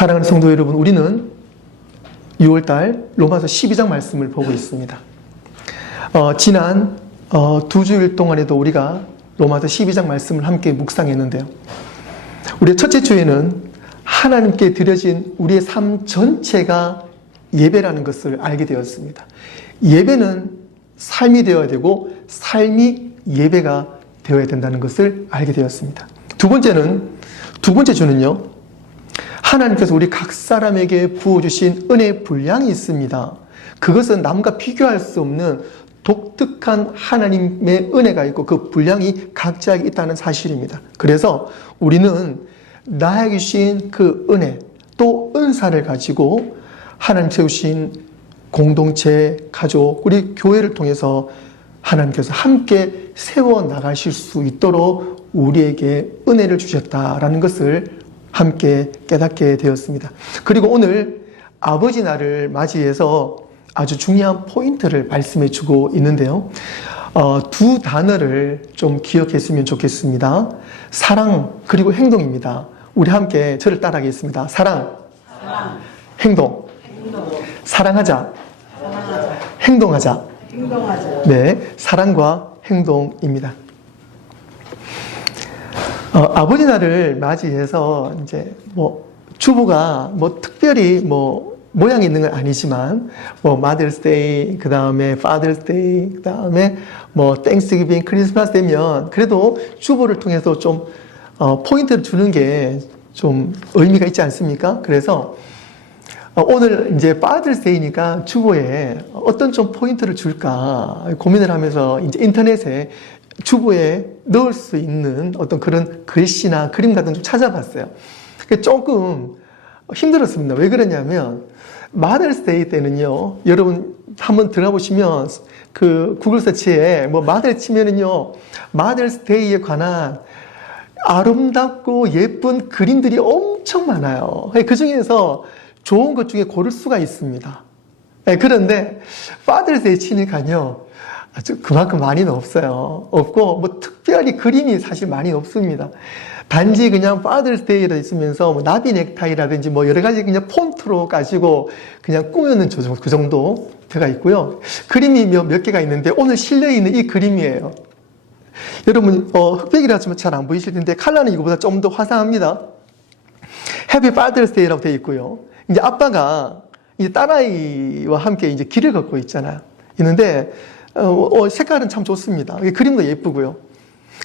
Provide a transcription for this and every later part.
사랑하는 성도 여러분, 우리는 6월달 로마서 12장 말씀을 보고 있습니다. 지난 2주일 동안에도 우리가 로마서 12장 말씀을 함께 묵상했는데요. 우리의 첫째 주에는 하나님께 드려진 우리의 삶 전체가 예배라는 것을 알게 되었습니다. 예배는 삶이 되어야 되고 삶이 예배가 되어야 된다는 것을 알게 되었습니다. 두 번째 주는요, 하나님께서 우리 각 사람에게 부어주신 은혜의 분량이 있습니다. 그것은 남과 비교할 수 없는 독특한 하나님의 은혜가 있고 그 분량이 각자에게 있다는 사실입니다. 그래서 우리는 나에게 주신 그 은혜 또 은사를 가지고 하나님 세우신 공동체, 가족, 우리 교회를 통해서 하나님께서 함께 세워나가실 수 있도록 우리에게 은혜를 주셨다라는 것을 함께 깨닫게 되었습니다. 그리고 오늘 아버지 날을 맞이해서 아주 중요한 포인트를 말씀해 주고 있는데요. 두 단어를 좀 기억했으면 좋겠습니다. 사랑 그리고 행동입니다. 우리 함께 저를 따라하겠습니다. 사랑. 행동. 사랑하자. 행동하자. 네, 사랑과 행동입니다. 아버지 날을 맞이해서 이제 주부가 특별히 모양이 있는 건 아니지만 Mother's Day, 그 다음에 Father's Day, 그 다음에 Thanksgiving, 크리스마스 되면 그래도 주부를 통해서 좀 포인트를 주는 게 좀 의미가 있지 않습니까? 그래서 오늘 이제 Father's Day니까 주부에 어떤 좀 포인트를 줄까 고민을 하면서 이제 인터넷에 주부에 넣을 수 있는 어떤 그런 글씨나 그림 같은 거 좀 찾아봤어요. 조금 힘들었습니다. 왜 그러냐면 Mother's Day 때는요, 여러분 한번 들어보시면 그 구글 서치에 Mother 치면은요, Mother's Day에 관한 아름답고 예쁜 그림들이 엄청 많아요. 그 중에서 좋은 것 중에 고를 수가 있습니다. 그런데 Father's Day 치니까요, 그만큼 많이는 없어요. 없고 특별히 그림이 사실 많이 없습니다. 단지 그냥 Father's Day라 있으면서 나비 넥타이라든지 여러 가지 그냥 폰트로 가지고 그냥 꾸며놓은 그 정도 되어 있고요. 그림이 몇 개가 있는데 오늘 실내에 있는 이 그림이에요. 여러분 흑백이라서 잘 안 보이실 텐데 컬러는 이거보다 좀 더 화사합니다. Happy Father's Day라고 되어 있고요. 이제 아빠가 이제 딸아이와 함께 이제 길을 걷고 있잖아요. 있는데 색깔은 참 좋습니다. 그림도 예쁘고요.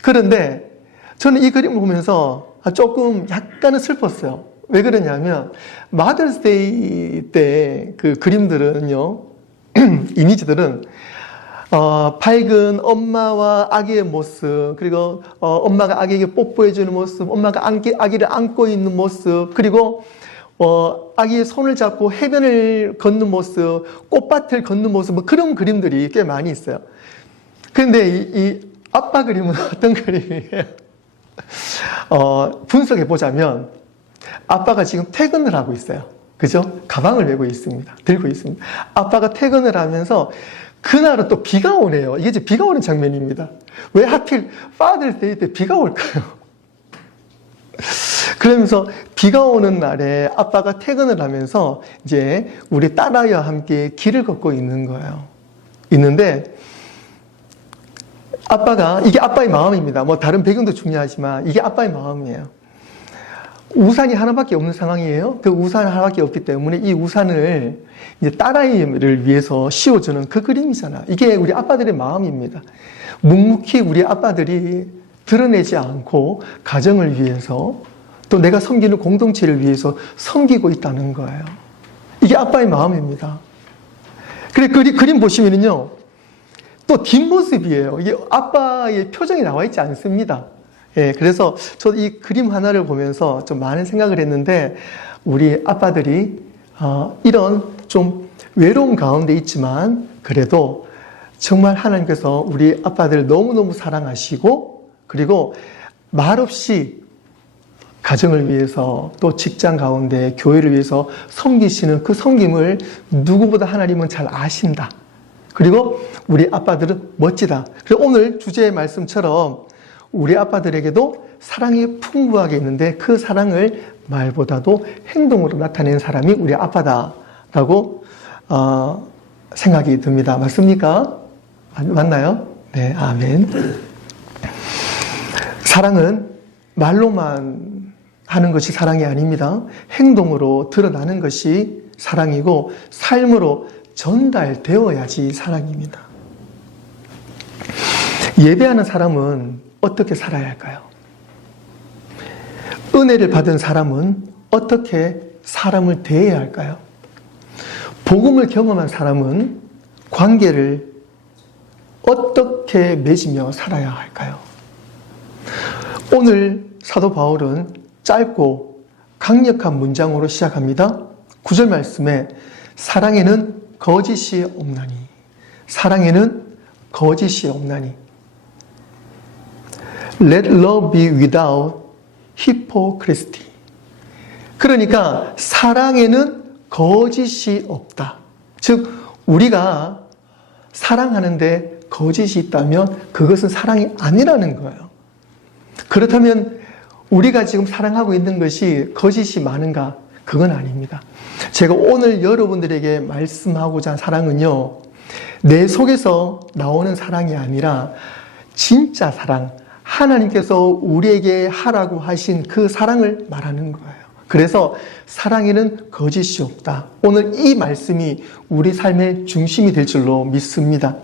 그런데 저는 이 그림을 보면서 조금 약간은 슬펐어요. 왜 그러냐면 Mother's Day 때 그 그림들은요, 이미지들은 밝은 엄마와 아기의 모습, 그리고 엄마가 아기에게 뽀뽀해주는 모습, 엄마가 아기를 안고 있는 모습, 그리고 아기의 손을 잡고 해변을 걷는 모습, 꽃밭을 걷는 모습, 그런 그림들이 꽤 많이 있어요. 그런데 이 아빠 그림은 어떤 그림이에요? 분석해 보자면 아빠가 지금 퇴근을 하고 있어요. 그죠? 가방을 메고 있습니다. 들고 있습니다. 아빠가 퇴근을 하면서 그날은 또 비가 오네요. 이게 이제 비가 오는 장면입니다. 왜 하필 Father's Day 때 비가 올까요? 그러면서 비가 오는 날에 아빠가 퇴근을 하면서 이제 우리 딸아이와 함께 길을 걷고 있는 거예요. 있는데 아빠가, 이게 아빠의 마음입니다. 다른 배경도 중요하지만 이게 아빠의 마음이에요. 우산이 하나밖에 없는 상황이에요. 그 우산 하나밖에 없기 때문에 이 우산을 이제 딸아이를 위해서 씌워주는 그 그림이잖아. 이게 우리 아빠들의 마음입니다. 묵묵히 우리 아빠들이 드러내지 않고 가정을 위해서 또 내가 섬기는 공동체를 위해서 섬기고 있다는 거예요. 이게 아빠의 마음입니다. 그래, 그림 보시면은요, 또 뒷모습이에요. 이게 아빠의 표정이 나와 있지 않습니다. 예, 그래서 저도 이 그림 하나를 보면서 좀 많은 생각을 했는데, 우리 아빠들이, 이런 좀 외로운 가운데 있지만, 그래도 정말 하나님께서 우리 아빠들 너무너무 사랑하시고, 그리고 말없이 가정을 위해서 또 직장 가운데 교회를 위해서 섬기시는 그 섬김을 누구보다 하나님은 잘 아신다. 그리고 우리 아빠들은 멋지다. 그래서 오늘 주제의 말씀처럼 우리 아빠들에게도 사랑이 풍부하게 있는데 그 사랑을 말보다도 행동으로 나타내는 사람이 우리 아빠다라고 생각이 듭니다. 맞습니까? 맞나요? 네, 아멘. 사랑은 말로만 하는 것이 사랑이 아닙니다. 행동으로 드러나는 것이 사랑이고 삶으로 전달되어야지 사랑입니다. 예배하는 사람은 어떻게 살아야 할까요? 은혜를 받은 사람은 어떻게 사람을 대해야 할까요? 복음을 경험한 사람은 관계를 어떻게 맺으며 살아야 할까요? 오늘 사도 바울은 짧고 강력한 문장으로 시작합니다. 9절 말씀에 사랑에는 거짓이 없나니, 사랑에는 거짓이 없나니. Let love be without hypocrisy. 그러니까 사랑에는 거짓이 없다. 즉 우리가 사랑하는데 거짓이 있다면 그것은 사랑이 아니라는 거예요. 그렇다면 우리가 지금 사랑하고 있는 것이 거짓이 많은가? 그건 아닙니다. 제가 오늘 여러분들에게 말씀하고자 한 사랑은요, 내 속에서 나오는 사랑이 아니라 진짜 사랑, 하나님께서 우리에게 하라고 하신 그 사랑을 말하는 거예요. 그래서 사랑에는 거짓이 없다. 오늘 이 말씀이 우리 삶의 중심이 될 줄로 믿습니다.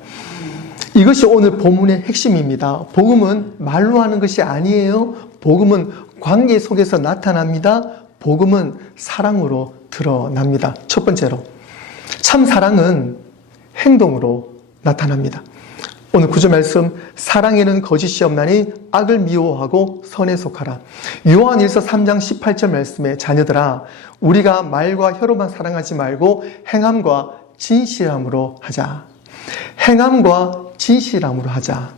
이것이 오늘 본문의 핵심입니다. 복음은 말로 하는 것이 아니에요. 복음은 관계 속에서 나타납니다. 복음은 사랑으로 드러납니다. 첫 번째로, 참 사랑은 행동으로 나타납니다. 오늘 9절 말씀, 사랑에는 거짓이 없나니 악을 미워하고 선에 속하라. 요한일서 3장 18절 말씀에 자녀들아, 우리가 말과 혀로만 사랑하지 말고 행함과 진실함으로 하자. 행함과 진실함으로 하자.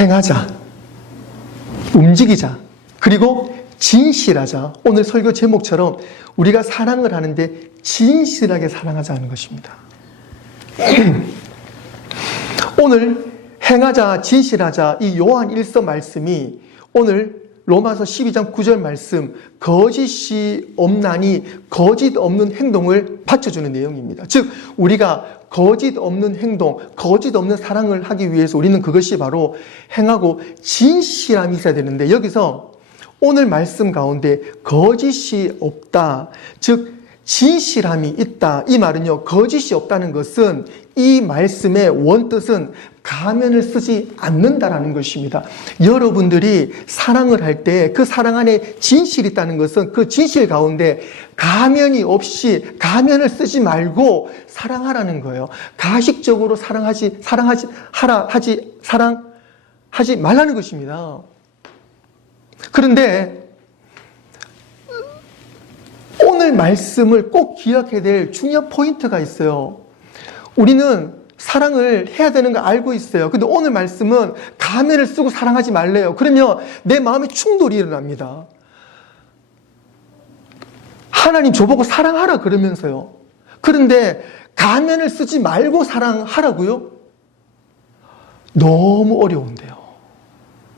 행하자. 움직이자. 그리고 진실하자. 오늘 설교 제목처럼 우리가 사랑을 하는데 진실하게 사랑하자는 것입니다. 오늘 행하자, 진실하자, 이 요한 1서 말씀이 오늘 로마서 12장 9절 말씀, 거짓이 없나니 거짓 없는 행동을 받쳐주는 내용입니다. 즉 우리가 거짓 없는 행동, 거짓 없는 사랑을 하기 위해서 우리는 그것이 바로 행하고 진실함이 있어야 되는데, 여기서 오늘 말씀 가운데 거짓이 없다, 즉 진실함이 있다, 이 말은요, 거짓이 없다는 것은 이 말씀의 원뜻은 가면을 쓰지 않는다라는 것입니다. 여러분들이 사랑을 할 때 그 사랑 안에 진실이 있다는 것은 그 진실 가운데 가면이 없이, 가면을 쓰지 말고 사랑하라는 거예요. 가식적으로 사랑하지 말라는 것입니다. 그런데 오늘 말씀을 꼭 기억해야 될 중요한 포인트가 있어요. 우리는 사랑을 해야 되는 거 알고 있어요. 근데 오늘 말씀은 가면을 쓰고 사랑하지 말래요. 그러면 내 마음에 충돌이 일어납니다. 하나님 저보고 사랑하라 그러면서요. 그런데 가면을 쓰지 말고 사랑하라고요? 너무 어려운데요.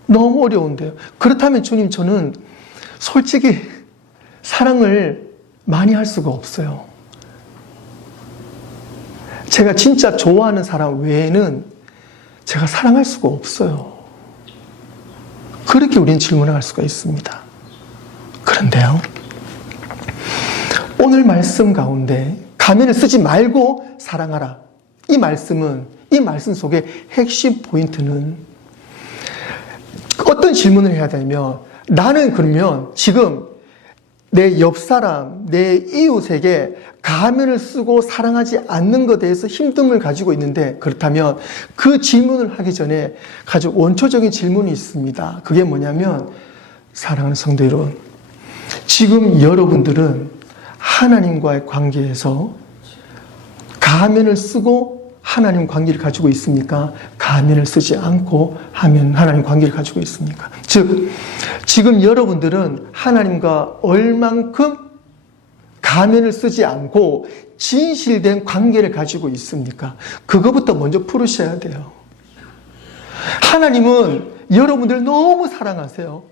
너무 어려운데요. 그렇다면 주님, 저는 솔직히 사랑을 많이 할 수가 없어요. 제가 진짜 좋아하는 사람 외에는 제가 사랑할 수가 없어요. 그렇게 우리는 질문을 할 수가 있습니다. 그런데요, 오늘 말씀 가운데 가면을 쓰지 말고 사랑하라, 이 말씀은, 이 말씀 속의 핵심 포인트는 어떤 질문을 해야 되냐면, 나는 그러면 지금 내 옆사람, 내 이웃에게 가면을 쓰고 사랑하지 않는 것에 대해서 힘듦을 가지고 있는데, 그렇다면 그 질문을 하기 전에 아주 원초적인 질문이 있습니다. 그게 뭐냐면, 사랑하는 성도 여러분, 지금 여러분들은 하나님과의 관계에서 가면을 쓰고 하나님 관계를 가지고 있습니까? 가면을 쓰지 않고 하나님 관계를 가지고 있습니까? 즉, 지금 여러분들은 하나님과 얼만큼 가면을 쓰지 않고 진실된 관계를 가지고 있습니까? 그거부터 먼저 풀으셔야 돼요. 하나님은 여러분들 너무 사랑하세요.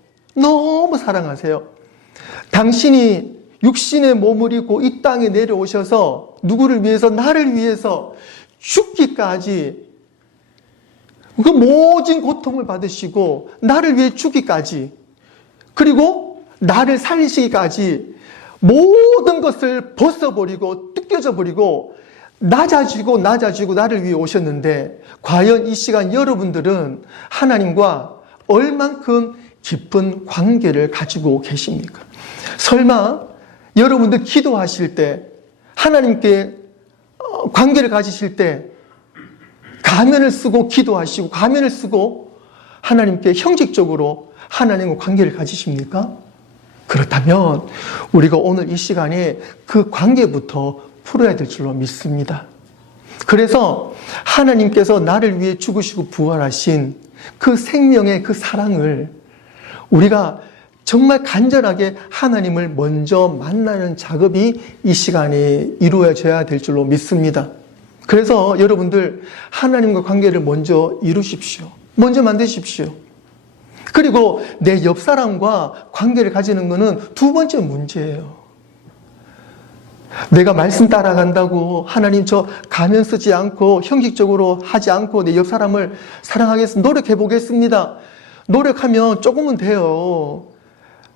너무 사랑하세요. 당신이 육신의 몸을 입고 이 땅에 내려오셔서 누구를 위해서? 나를 위해서 죽기까지 그 모진 고통을 받으시고 나를 위해 죽기까지 그리고 나를 살리시기까지 모든 것을 벗어버리고 뜯겨져 버리고 낮아지고 나를 위해 오셨는데 과연 이 시간 여러분들은 하나님과 얼만큼 깊은 관계를 가지고 계십니까? 설마 여러분들 기도하실 때 하나님께 관계를 가지실 때 가면을 쓰고 기도하시고 가면을 쓰고 하나님께 형식적으로 하나님과 관계를 가지십니까? 그렇다면 우리가 오늘 이 시간에 그 관계부터 풀어야 될 줄로 믿습니다. 그래서 하나님께서 나를 위해 죽으시고 부활하신 그 생명의 그 사랑을 우리가 정말 간절하게 하나님을 먼저 만나는 작업이 이 시간에 이루어져야 될 줄로 믿습니다. 그래서 여러분들 하나님과 관계를 먼저 이루십시오. 먼저 만드십시오. 그리고 내 옆 사람과 관계를 가지는 것은 두 번째 문제예요. 내가 말씀 따라간다고 하나님 저 가면 쓰지 않고 형식적으로 하지 않고 내 옆 사람을 사랑하겠습니다. 노력해 보겠습니다. 노력하면 조금은 돼요.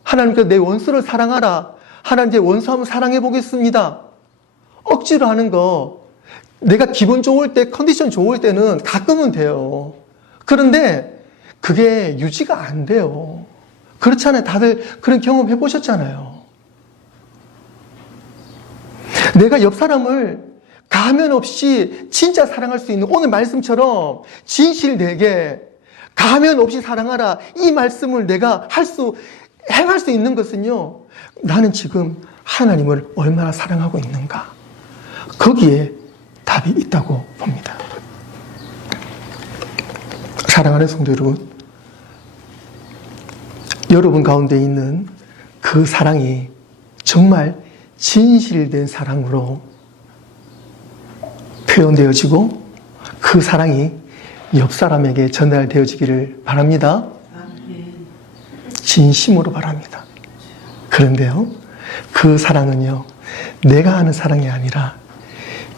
하나님께서 내 원수를 사랑하라. 하나님 제 원수 한번 사랑해 보겠습니다. 억지로 하는 거 내가 기분 좋을 때 컨디션 좋을 때는 가끔은 돼요. 그런데 그게 유지가 안 돼요. 그렇잖아요. 다들 그런 경험 해보셨잖아요. 내가 옆 사람을 가면 없이 진짜 사랑할 수 있는 오늘 말씀처럼 진실되게 가면 없이 사랑하라 이 말씀을 내가 행할 수 있는 것은요, 나는 지금 하나님을 얼마나 사랑하고 있는가 거기에 답이 있다고 봅니다. 사랑하는 성도 여러분, 여러분 가운데 있는 그 사랑이 정말 진실된 사랑으로 표현되어지고 그 사랑이 옆 사람에게 전달되어지기를 바랍니다. 진심으로 바랍니다. 그런데요, 그 사랑은요, 내가 하는 사랑이 아니라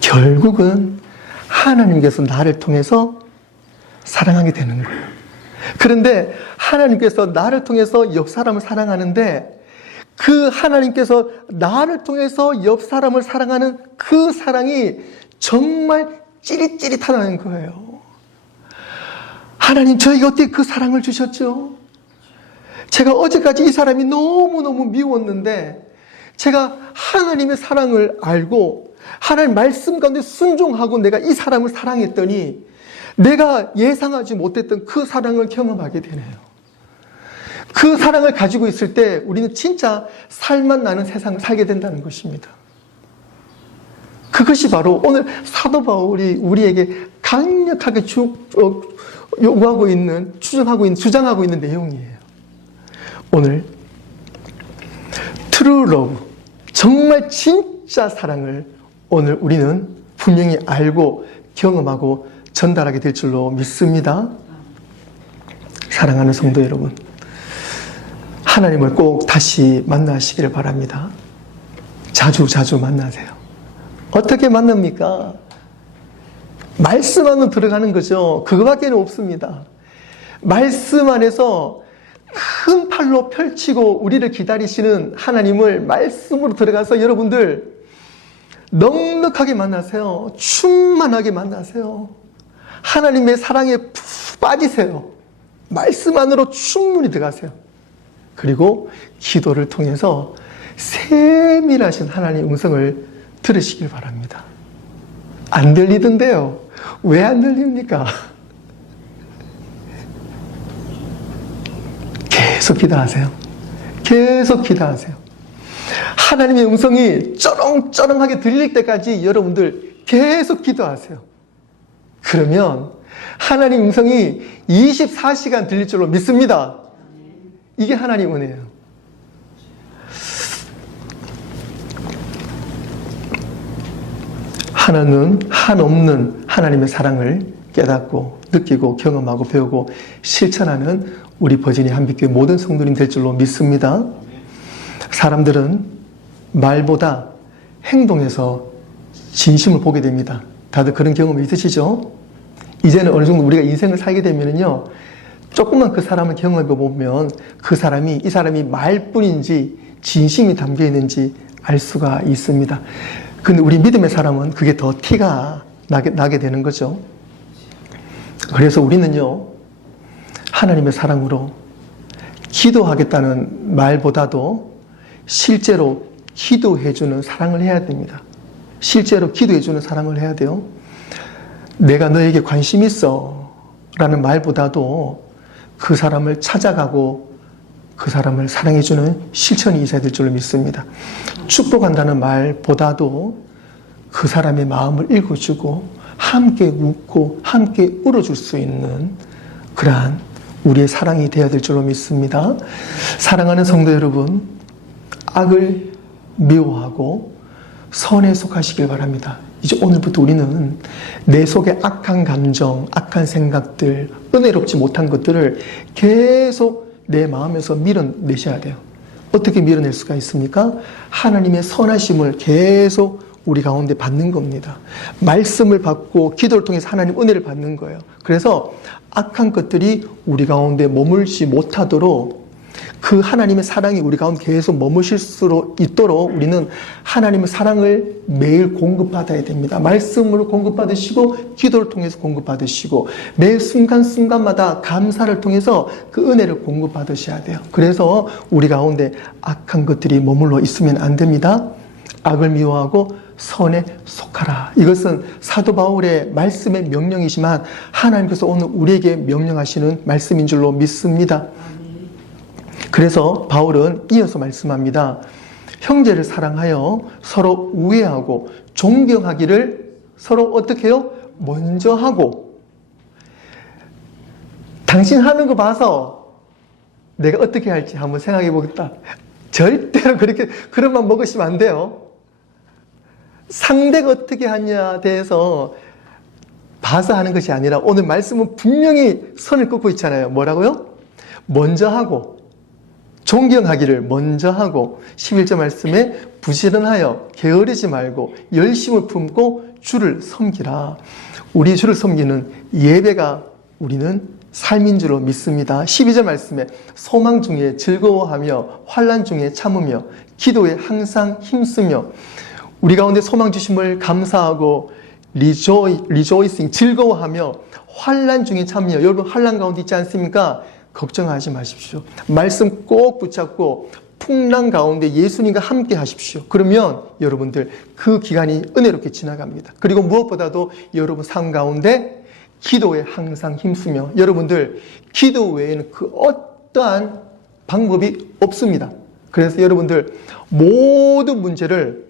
결국은 하나님께서 나를 통해서 사랑하게 되는 거예요. 그런데 하나님께서 나를 통해서 옆 사람을 사랑하는데 그 하나님께서 나를 통해서 옆 사람을 사랑하는 그 사랑이 정말 찌릿찌릿하다는 거예요. 하나님, 저에게 어떻게 그 사랑을 주셨죠? 제가 어제까지 이 사람이 너무너무 미웠는데 제가 하나님의 사랑을 알고 하나님 말씀 가운데 순종하고 내가 이 사람을 사랑했더니 내가 예상하지 못했던 그 사랑을 경험하게 되네요. 그 사랑을 가지고 있을 때 우리는 진짜 살맛 나는 세상을 살게 된다는 것입니다. 그것이 바로 오늘 사도 바울이 우리에게 강력하게 요구하고 있는, 주장하고 있는 내용이에요. 오늘 true love, 정말 진짜 사랑을 오늘 우리는 분명히 알고 경험하고 전달하게 될 줄로 믿습니다. 사랑하는 성도 여러분, 하나님을 꼭 다시 만나시기를 바랍니다. 자주 만나세요. 어떻게 만납니까? 말씀 안으로 들어가는 거죠. 그거밖에 없습니다. 말씀 안에서 큰 팔로 펼치고 우리를 기다리시는 하나님을 말씀으로 들어가서 여러분들 넉넉하게 만나세요. 충만하게 만나세요. 하나님의 사랑에 푹 빠지세요. 말씀 안으로 충분히 들어가세요. 그리고 기도를 통해서 세밀하신 하나님의 음성을 들으시길 바랍니다. 안 들리던데요. 왜 안 들립니까? 계속 기도하세요. 계속 기도하세요. 하나님의 음성이 쩌렁쩌렁하게 들릴 때까지 여러분들 계속 기도하세요. 그러면 하나님 음성이 24시간 들릴 줄로 믿습니다. 이게 하나님 은혜예요. 하나는 한없는 하나님의 사랑을 깨닫고 느끼고 경험하고 배우고 실천하는 우리 버지니 한빛교회 모든 성도님 될 줄로 믿습니다. 사람들은 말보다 행동에서 진심을 보게 됩니다. 다들 그런 경험 있으시죠? 이제는 어느 정도 우리가 인생을 살게 되면요, 조금만 그 사람을 경험해 보면 이 사람이 말뿐인지 진심이 담겨 있는지 알 수가 있습니다. 근데 우리 믿음의 사람은 그게 더 티가 나게 되는 거죠. 그래서 우리는요, 하나님의 사랑으로 기도하겠다는 말보다도 실제로 기도해주는 사랑을 해야 됩니다. 실제로 기도해주는 사랑을 해야 돼요. 내가 너에게 관심 있어 라는 말보다도 그 사람을 찾아가고 그 사람을 사랑해주는 실천이 있어야 될 줄로 믿습니다. 축복한다는 말보다도 그 사람의 마음을 읽어주고 함께 웃고 함께 울어줄 수 있는 그러한 우리의 사랑이 되어야 될 줄로 믿습니다. 사랑하는 성도 여러분, 악을 미워하고 선에 속하시길 바랍니다. 이제 오늘부터 우리는 내 속에 악한 감정, 악한 생각들, 은혜롭지 못한 것들을 계속 내 마음에서 밀어내셔야 돼요. 어떻게 밀어낼 수가 있습니까? 하나님의 선하심을 계속 우리 가운데 받는 겁니다. 말씀을 받고 기도를 통해서 하나님 은혜를 받는 거예요. 그래서 악한 것들이 우리 가운데 머물지 못하도록 그 하나님의 사랑이 우리 가운데 계속 머무실 수 있도록 우리는 하나님의 사랑을 매일 공급받아야 됩니다. 말씀으로 공급받으시고 기도를 통해서 공급받으시고 매 순간순간마다 감사를 통해서 그 은혜를 공급받으셔야 돼요. 그래서 우리 가운데 악한 것들이 머물러 있으면 안 됩니다. 악을 미워하고 선에 속하라. 이것은 사도 바울의 말씀의 명령이지만 하나님께서 오늘 우리에게 명령하시는 말씀인 줄로 믿습니다. 그래서 바울은 이어서 말씀합니다. 형제를 사랑하여 서로 우애하고 존경하기를 서로 어떻게 해요? 먼저 하고, 당신 하는 거 봐서 내가 어떻게 할지 한번 생각해 보겠다. 절대로 그런 맘 먹으시면 안 돼요. 상대가 어떻게 하냐에 대해서 봐서 하는 것이 아니라 오늘 말씀은 분명히 선을 긋고 있잖아요. 뭐라고요? 먼저 하고, 존경하기를 먼저 하고, 11절 말씀에 부지런하여 게으르지 말고 열심을 품고 주를 섬기라. 우리 주를 섬기는 예배가 우리는 삶인 줄로 믿습니다. 12절 말씀에 소망 중에 즐거워하며 환난 중에 참으며 기도에 항상 힘쓰며, 우리 가운데 소망 주심을 감사하고 리조이싱 즐거워하며 환난 중에 참으며, 여러분 환난 가운데 있지 않습니까? 걱정하지 마십시오. 말씀 꼭 붙잡고 풍랑 가운데 예수님과 함께 하십시오. 그러면 여러분들 그 기간이 은혜롭게 지나갑니다. 그리고 무엇보다도 여러분 삶 가운데 기도에 항상 힘쓰며, 여러분들 기도 외에는 그 어떠한 방법이 없습니다. 그래서 여러분들 모든 문제를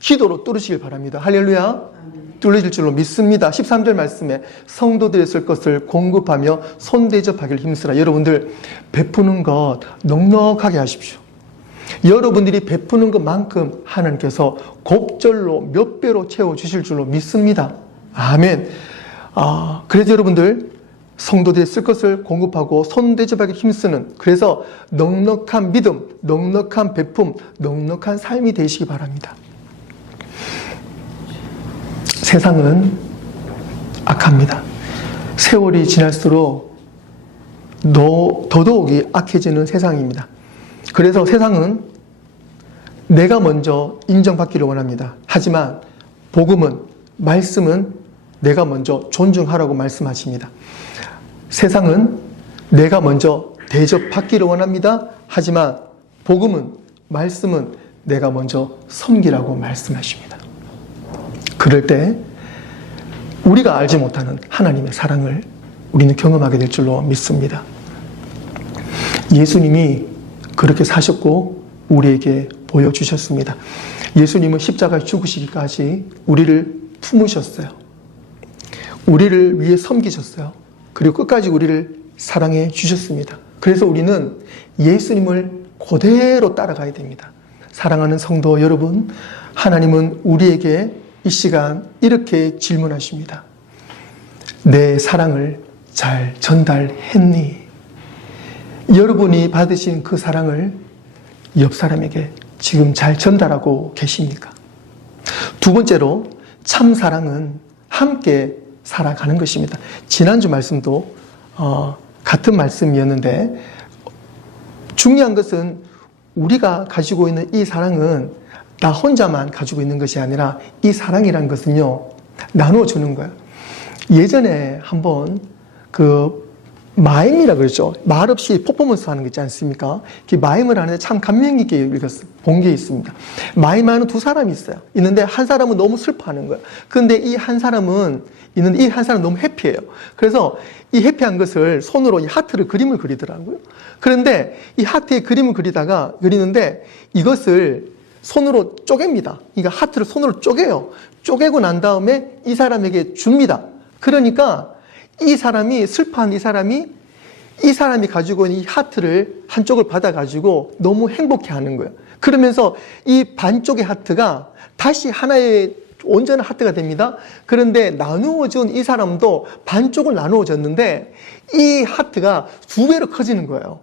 기도로 뚫으시길 바랍니다. 할렐루야. 뚫어질 줄로 믿습니다. 13절 말씀에 성도들이 쓸 것을 공급하며 손대접하기를 힘쓰라. 여러분들 베푸는 것 넉넉하게 하십시오. 여러분들이 베푸는 것만큼 하나님께서 곱절로 몇 배로 채워주실 줄로 믿습니다. 아멘. 그래서 여러분들 성도들이 쓸 것을 공급하고 손대접하기 힘쓰는, 그래서 넉넉한 믿음, 넉넉한 베품, 넉넉한 삶이 되시기 바랍니다. 세상은 악합니다. 세월이 지날수록 더더욱이 악해지는 세상입니다. 그래서 세상은 내가 먼저 인정받기를 원합니다. 하지만 복음은, 말씀은 내가 먼저 존중하라고 말씀하십니다. 세상은 내가 먼저 대접받기를 원합니다. 하지만 복음은, 말씀은 내가 먼저 섬기라고 말씀하십니다. 그럴 때 우리가 알지 못하는 하나님의 사랑을 우리는 경험하게 될 줄로 믿습니다. 예수님이 그렇게 사셨고 우리에게 보여주셨습니다. 예수님은 십자가에 죽으시기까지 우리를 품으셨어요. 우리를 위해 섬기셨어요. 그리고 끝까지 우리를 사랑해 주셨습니다. 그래서 우리는 예수님을 그대로 따라가야 됩니다. 사랑하는 성도 여러분, 하나님은 우리에게 이 시간 이렇게 질문하십니다. 내 사랑을 잘 전달했니? 여러분이 받으신 그 사랑을 옆 사람에게 지금 잘 전달하고 계십니까? 두 번째로 참 사랑은 함께 살아가는 것입니다. 지난주 말씀도 같은 말씀이었는데 중요한 것은 우리가 가지고 있는 이 사랑은 나 혼자만 가지고 있는 것이 아니라 이 사랑이라는 것은요, 나눠주는 거예요. 예전에 한번 마임이라 그러죠. 말없이 퍼포먼스 하는 거 있지 않습니까? 마임을 하는데 참 감명 깊게 본 게 있습니다. 마임하는 두 사람이 있어요. 있는데 한 사람은 너무 슬퍼하는 거예요. 그런데 이 한 사람은 너무 해피해요. 그래서 이 해피한 것을 손으로 이 하트를 그림을 그리더라고요. 그런데 이 하트에 그림을 그리는데 이것을 손으로 쪼갭니다. 그러니까 하트를 손으로 쪼개요. 쪼개고 난 다음에 이 사람에게 줍니다. 그러니까 슬퍼한 이 사람이 가지고 있는 이 하트를 한쪽을 받아가지고 너무 행복해 하는 거예요. 그러면서 이 반쪽의 하트가 다시 하나의 온전한 하트가 됩니다. 그런데 나누어준 이 사람도 반쪽을 나누어졌는데 이 하트가 두 배로 커지는 거예요.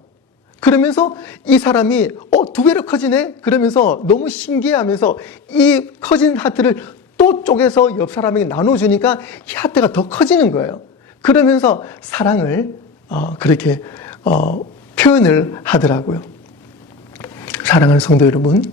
그러면서 이 사람이 두 배로 커지네? 그러면서 너무 신기해하면서 이 커진 하트를 또 쪼개서 옆 사람에게 나눠주니까 이 하트가 더 커지는 거예요. 그러면서 사랑을 그렇게 표현을 하더라고요. 사랑하는 성도 여러분,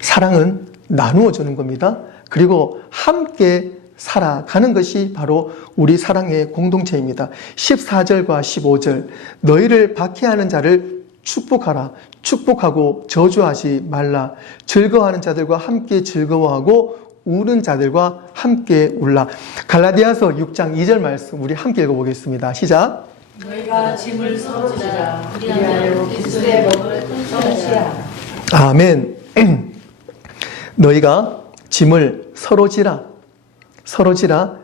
사랑은 나누어 주는 겁니다. 그리고 함께 살아가는 것이 바로 우리 사랑의 공동체입니다. 14절과 15절, 너희를 박해하는 자를 축복하라. 축복하고 저주하지 말라. 즐거워하는 자들과 함께 즐거워하고 우는 자들과 함께 울라. 갈라디아서 6장 2절 말씀 우리 함께 읽어보겠습니다. 시작. 너희가 짐을 서로 지라. 그리하여 그리스도의 법을 성취하라. 아멘. 너희가 짐을 서로 지라. 서로 지라.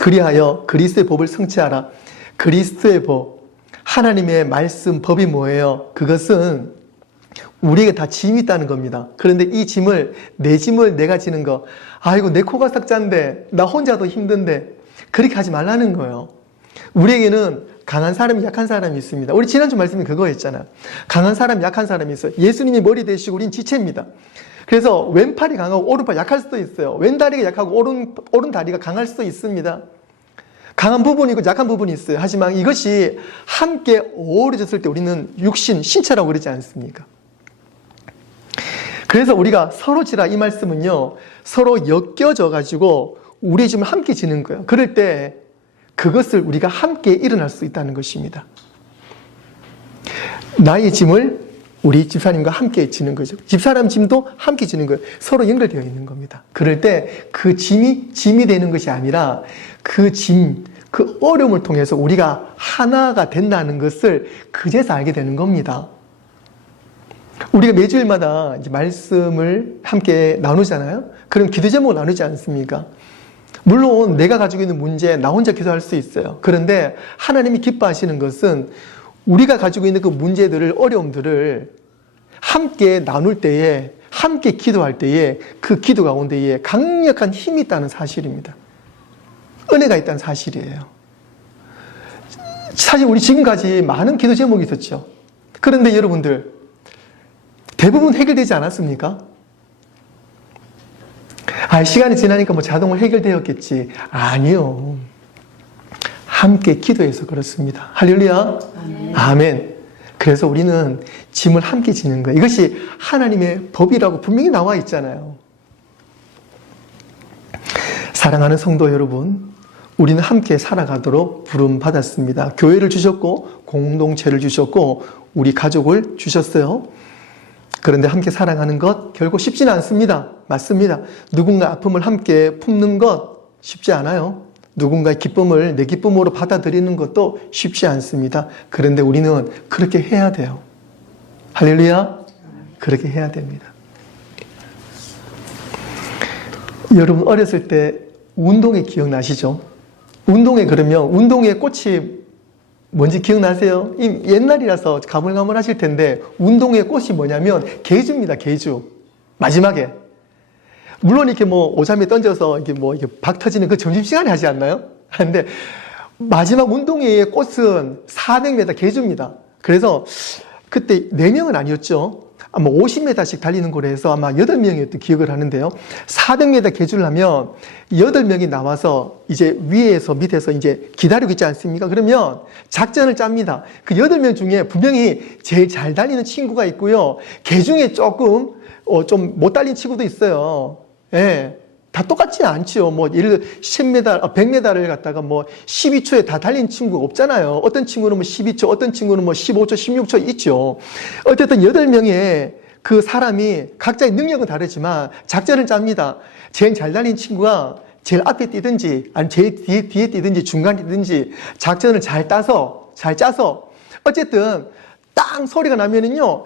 그리하여 그리스도의 법을 성취하라. 그리스도의 법, 하나님의 말씀, 법이 뭐예요? 그것은 우리에게 다 짐이 있다는 겁니다. 그런데 이 짐을, 내 짐을 내가 지는 거, 아이고 내 코가 삭잔데 나 혼자도 힘든데, 그렇게 하지 말라는 거예요. 우리에게는 강한 사람이 약한 사람이 있습니다. 우리 지난주 말씀이 그거였잖아요. 강한 사람, 약한 사람이 있어요. 예수님이 머리 되시고 우린 지체입니다. 그래서 왼팔이 강하고 오른팔이 약할 수도 있어요. 왼다리가 약하고 오른다리가 강할 수도 있습니다. 강한 부분이 있고 약한 부분이 있어요. 하지만 이것이 함께 어우러졌을 때 우리는 육신, 신체라고 그러지 않습니까? 그래서 우리가 서로 지라, 이 말씀은요, 서로 엮여져 가지고 우리의 짐을 함께 지는 거예요. 그럴 때 그것을 우리가 함께 일어날 수 있다는 것입니다. 나의 짐을 우리 집사님과 함께 지는 거죠. 집사람 짐도 함께 지는 거예요. 서로 연결되어 있는 겁니다. 그럴 때 그 짐이 되는 것이 아니라 그 짐, 그 어려움을 통해서 우리가 하나가 된다는 것을 그제서 알게 되는 겁니다. 우리가 매주일마다 이제 말씀을 함께 나누잖아요. 그럼 기도 제목을 나누지 않습니까? 물론 내가 가지고 있는 문제, 나 혼자 기도할 수 있어요. 그런데 하나님이 기뻐하시는 것은 우리가 가지고 있는 그 문제들을, 어려움들을 함께 나눌 때에, 함께 기도할 때에 그 기도 가운데에 강력한 힘이 있다는 사실입니다. 은혜가 있다는 사실이에요. 사실 우리 지금까지 많은 기도 제목이 있었죠. 그런데 여러분들 대부분 해결되지 않았습니까? 시간이 지나니까 자동으로 해결되었겠지. 아니요. 함께 기도해서 그렇습니다. 할렐루야. 아멘. 그래서 우리는 짐을 함께 지는 거예요. 이것이 하나님의 법이라고 분명히 나와 있잖아요. 사랑하는 성도 여러분, 우리는 함께 살아가도록 부름받았습니다. 교회를 주셨고, 공동체를 주셨고, 우리 가족을 주셨어요. 그런데 함께 살아가는 것 결코 쉽지는 않습니다. 맞습니다. 누군가 아픔을 함께 품는 것 쉽지 않아요. 누군가의 기쁨을 내 기쁨으로 받아들이는 것도 쉽지 않습니다. 그런데 우리는 그렇게 해야 돼요. 할렐루야. 그렇게 해야 됩니다. 여러분 어렸을 때 운동회 기억나시죠? 운동회 그러면 운동회 꽃이 뭔지 기억나세요? 옛날이라서 가물가물 하실 텐데 운동회 꽃이 뭐냐면 개주입니다. 개주. 마지막에. 물론 이렇게 오삼에 던져서 이렇게 박 터지는 그 점심시간에 하지 않나요? 근데 마지막 운동회의 꽃은 400m 계주입니다. 그래서 그때 4명은 아니었죠. 아마 50m씩 달리는 거라서 아마 8명이었던 기억을 하는데요. 400m 계주를 하면 8명이 나와서 이제 위에서 밑에서 이제 기다리고 있지 않습니까? 그러면 작전을 짭니다. 그 8명 중에 분명히 제일 잘 달리는 친구가 있고요. 걔 중에 조금 좀 못 달린 친구도 있어요. 예. 다 똑같지 않죠. 뭐, 예를 들어 10m, 100m를 갖다가 뭐 12초에 다 달린 친구가 없잖아요. 어떤 친구는 뭐 12초, 어떤 친구는 뭐 15초, 16초 있죠. 어쨌든 8명의 그 사람이 각자의 능력은 다르지만 작전을 짭니다. 제일 잘 달린 친구가 제일 앞에 뛰든지, 아니면 제일 뒤에 뛰든지, 중간에 뛰든지 작전을 잘 짜서, 어쨌든 땅 소리가 나면은요,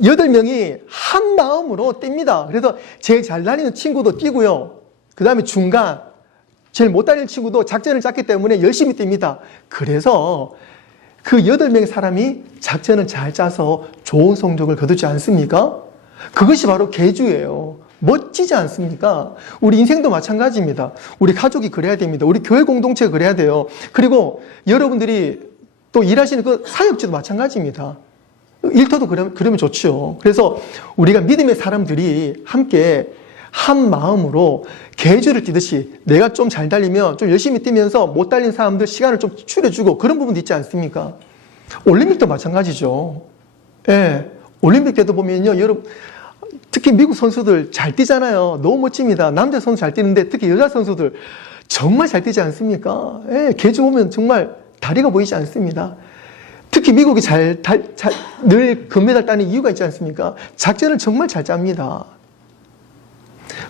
8명이 한 마음으로 뜁니다. 그래서 제일 잘 달리는 친구도 뛰고요. 그 다음에 중간, 제일 못 달리는 친구도 작전을 짰기 때문에 열심히 뜁니다. 그래서 그 8명의 사람이 작전을 잘 짜서 좋은 성적을 거두지 않습니까? 그것이 바로 계주예요. 멋지지 않습니까? 우리 인생도 마찬가지입니다. 우리 가족이 그래야 됩니다. 우리 교회 공동체가 그래야 돼요. 그리고 여러분들이 또 일하시는 그 사역지도 마찬가지입니다. 일터도 그러면 좋죠. 그래서 우리가 믿음의 사람들이 함께 한 마음으로 계주를 뛰듯이 내가 좀 잘 달리면 좀 열심히 뛰면서 못 달린 사람들 시간을 좀 줄여주고 그런 부분도 있지 않습니까? 올림픽도 마찬가지죠. 예. 올림픽 때도 보면요. 여러분, 특히 미국 선수들 잘 뛰잖아요. 너무 멋집니다. 남자 선수 잘 뛰는데 특히 여자 선수들 정말 잘 뛰지 않습니까? 예. 계주 보면 정말 다리가 보이지 않습니다. 특히 미국이 늘 금메달 따는 이유가 있지 않습니까? 작전을 정말 잘 짭니다.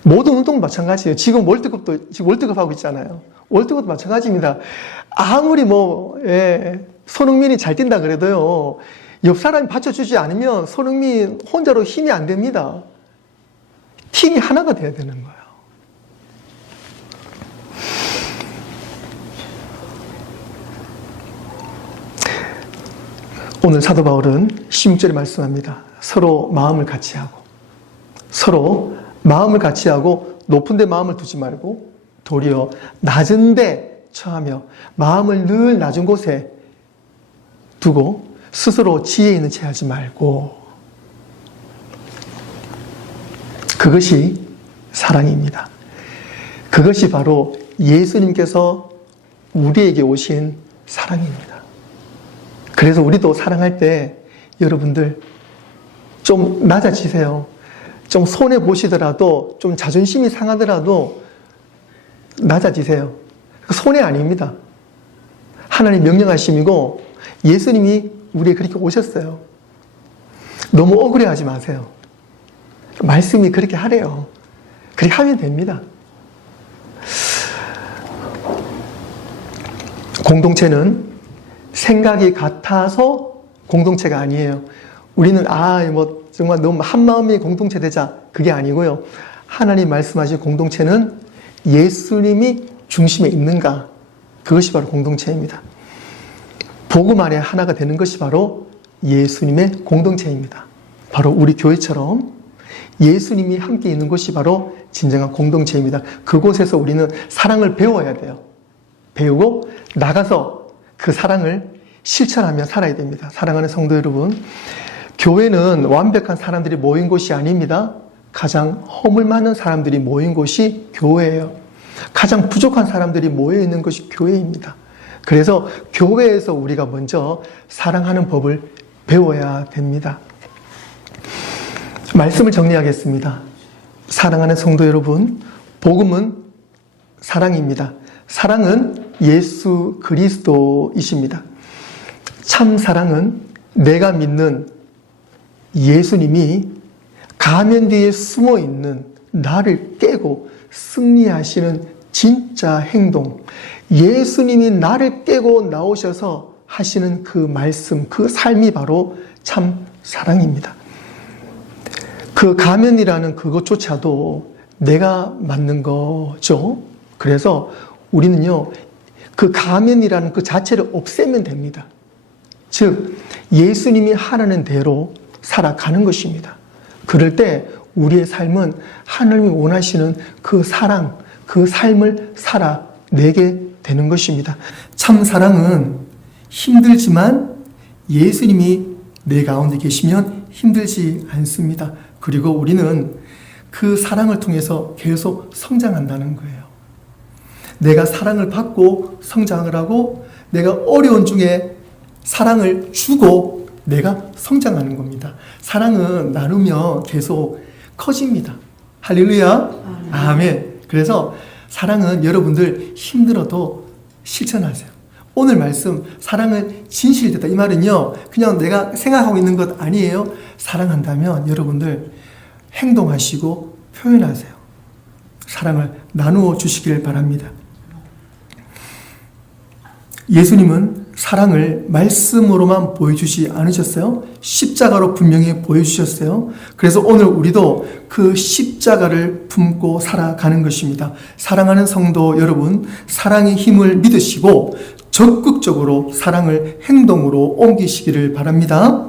모든 운동도 마찬가지예요. 지금 월드컵 하고 있잖아요. 월드컵도 마찬가지입니다. 아무리 손흥민이 잘 뛴다 그래도요, 옆 사람이 받쳐주지 않으면 손흥민 혼자로 힘이 안 됩니다. 팀이 하나가 돼야 되는 거예요. 오늘 사도 바울은 16절에 말씀합니다. 서로 마음을 같이 하고 높은 데 마음을 두지 말고 도리어 낮은 데 처하며 마음을 늘 낮은 곳에 두고 스스로 지혜 있는 채 하지 말고, 그것이 사랑입니다. 그것이 바로 예수님께서 우리에게 오신 사랑입니다. 그래서 우리도 사랑할 때 여러분들 좀 낮아지세요. 좀 손해보시더라도, 좀 자존심이 상하더라도 낮아지세요. 손해 아닙니다. 하나님 명령하심이고 예수님이 우리에게 그렇게 오셨어요. 너무 억울해하지 마세요. 말씀이 그렇게 하래요. 그렇게 하면 됩니다. 공동체는 생각이 같아서 공동체가 아니에요. 우리는 정말 너무 한마음이 공동체 되자, 그게 아니고요. 하나님 말씀하신 공동체는 예수님이 중심에 있는가, 그것이 바로 공동체입니다. 복음 안에 하나가 되는 것이 바로 예수님의 공동체입니다. 바로 우리 교회처럼 예수님이 함께 있는 것이 바로 진정한 공동체입니다. 그곳에서 우리는 사랑을 배워야 돼요. 배우고 나가서 그 사랑을 실천하며 살아야 됩니다. 사랑하는 성도 여러분, 교회는 완벽한 사람들이 모인 곳이 아닙니다. 가장 허물 많은 사람들이 모인 곳이 교회예요. 가장 부족한 사람들이 모여 있는 것이 교회입니다. 그래서 교회에서 우리가 먼저 사랑하는 법을 배워야 됩니다. 말씀을 정리하겠습니다. 사랑하는 성도 여러분, 복음은 사랑입니다. 사랑은 예수 그리스도이십니다. 참 사랑은 내가 믿는 예수님이 가면 뒤에 숨어 있는 나를 깨고 승리하시는 진짜 행동, 예수님이 나를 깨고 나오셔서 하시는 그 말씀, 그 삶이 바로 참 사랑입니다. 그 가면이라는 그것조차도 내가 만든 거죠. 그래서 우리는요, 그 가면이라는 그 자체를 없애면 됩니다. 즉, 예수님이 하라는 대로 살아가는 것입니다. 그럴 때 우리의 삶은 하나님이 원하시는 그 사랑, 그 삶을 살아내게 되는 것입니다. 참 사랑은 힘들지만 예수님이 내 가운데 계시면 힘들지 않습니다. 그리고 우리는 그 사랑을 통해서 계속 성장한다는 거예요. 내가 사랑을 받고 성장을 하고 내가 어려운 중에 사랑을 주고 내가 성장하는 겁니다. 사랑은 나누면 계속 커집니다. 할렐루야. 아멘. 그래서 사랑은 여러분들 힘들어도 실천하세요. 오늘 말씀 사랑은 진실되다. 이 말은요. 그냥 내가 생각하고 있는 것 아니에요. 사랑한다면 여러분들 행동하시고 표현하세요. 사랑을 나누어 주시길 바랍니다. 예수님은 사랑을 말씀으로만 보여주지 않으셨어요. 십자가로 분명히 보여주셨어요. 그래서 오늘 우리도 그 십자가를 품고 살아가는 것입니다. 사랑하는 성도 여러분, 사랑의 힘을 믿으시고 적극적으로 사랑을 행동으로 옮기시기를 바랍니다.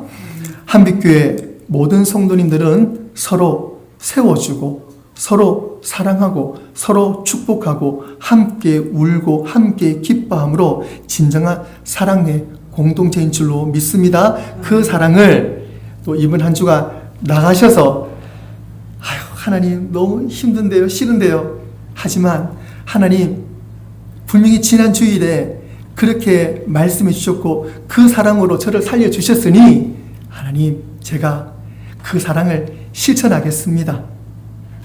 한빛교회 모든 성도님들은 서로 세워주고 서로 사랑하고 서로 축복하고 함께 울고 함께 기뻐함으로 진정한 사랑의 공동체인 줄로 믿습니다. 그 사랑을 또 이번 한 주가 나가셔서 아유 하나님 너무 힘든데요, 싫은데요. 하지만 하나님 분명히 지난 주일에 그렇게 말씀해 주셨고 그 사랑으로 저를 살려주셨으니 하나님 제가 그 사랑을 실천하겠습니다.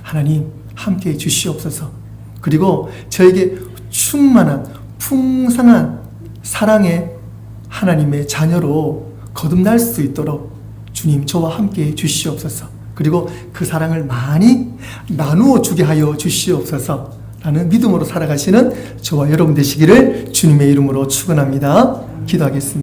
하나님 함께해 주시옵소서. 그리고 저에게 충만한 풍성한 사랑의 하나님의 자녀로 거듭날 수 있도록 주님 저와 함께해 주시옵소서. 그리고 그 사랑을 많이 나누어 주게 하여 주시옵소서. 라는 믿음으로 살아가시는 저와 여러분 되시기를 주님의 이름으로 축원합니다. 기도하겠습니다.